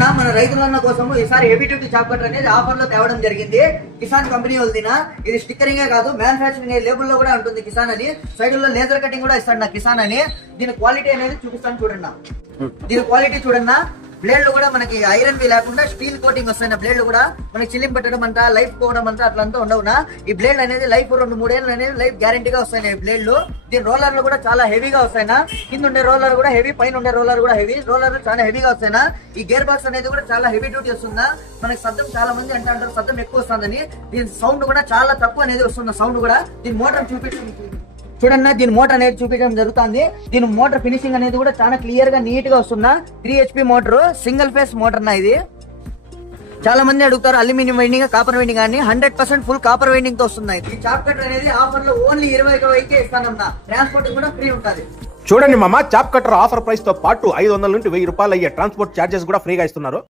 చూడన్నా మన రైతులన్న కోసం ఈసారి హెవీ డ్యూటీ చాప్ కటర్ అనేది ఆఫర్ లో తేవడం జరిగింది. కిసాన్ కంపెనీ వాళ్ళదినా. ఇది స్టిక్కరింగే కాదు, మ్యానుఫాక్చరింగ్ లేబుల్ లో కూడా ఉంటుంది కిసాన్ అని. సైడ్ లో లేజర్ కటింగ్ కూడా ఇస్తాడు నా కిసాన్ అని. దీని క్వాలిటీ అనేది చూపిస్తాను చూడన్నా. దీని క్వాలిటీ చూడన్నా. బ్లేడ్లు కూడా మనకి ఐరన్ వి లేకుండా స్టీల్ కోటింగ్ వస్తాయి. బ్లేడ్లు కూడా మనకి చిల్లిం పెట్టడం అంతా, లైఫ్ పోవడం అంతా అట్లంతా ఉండవునా. ఈ బ్లేడ్ అనేది లైఫ్ 2-3 ఏళ్ళు అనేది లైఫ్ గ్యారంటీగా వస్తాయి బ్లేడ్లు. దీని రోలర్లు కూడా చాలా హెవీగా వస్తాయినా. కింద ఉండే రోలర్ కూడా హెవీ, పైన ఉండే రోలర్ కూడా హెవీ. రోలర్లు చాలా హెవీగా వస్తాయినా. ఈ గేర్ బాక్స్ అనేది కూడా చాలా హెవీ డ్యూటీ వస్తుందా. మనకి శబ్దం చాలా మంది అంటారు శబ్దం ఎక్కువ వస్తుందని. దీని సౌండ్ కూడా చాలా తక్కువ అనేది వస్తుంది సౌండ్ కూడా. దీని మోటార్ చూడండి, దీని మోటార్ అనేది చూపించడం జరుగుతుంది. దీని మోటార్ ఫినిషింగ్ అనేది కూడా చాలా క్లియర్ గా నీట్ గా వస్తుందా. 3 HP motor, single phase motor నా ఇది. చాలా మంది అడుగుతారు అల్యూమినియం వైండింగ్, కాపర్ వైండింగ్ అని. 100% ఫుల్ కాపర్ వైండింగ్ తో వస్తున్నాయి. ఈ చాప్ కటర్ అనేది ఆఫర్ లో ఓన్లీ 21,000కే ఇస్తానన్నా. ట్రాన్స్పోర్ట్ కూడా ఫ్రీ ఉంటుంది. చూడండి మామ, చాప్ కటర్ ఆఫర్ ప్రైస్ తో పాటు 500 నుండి 1000 రూపాయలు అయ్యే ట్రాన్స్పోర్ట్ చార్జెస్ కూడా ఫ్రీగా ఇస్తున్నారు.